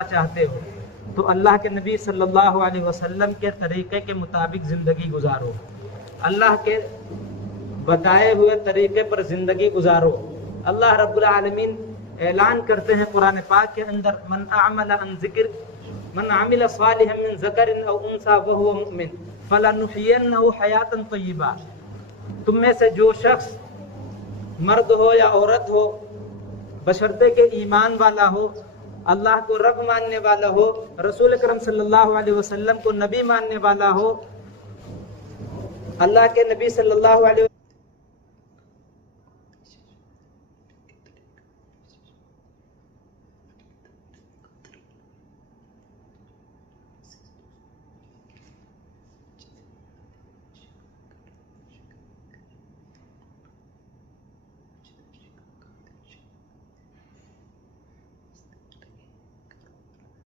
चाहते हो तो अल्लाह के नबी सल्लल्लाहु अलैहि वसल्लम के तरीके के मुताबिक ज़िंदगी गुजारो, अल्लाह के बताए हुए तरीके पर ज़िंदगी गुजारो। अल्लाह रब्बुल आलमीन ऐलान करते हैं कुरान पाक के अंदर, मन आमिला सालिहन मिन ज़करिन औ उन्सा व हुवा मुमिन फलनुहयिन्नहु हयातन तय्यिबा। तुम में से जो शख्स मर्द हो या औरत हो, बशर्ते के ईमान वाला हो, अल्लाह को रब मानने वाला हो, रसूल करम सल्लल्लाहु अलैहि वसल्लम को नबी मानने वाला हो, अल्लाह के नबी सल्लल्लाहु अलैहि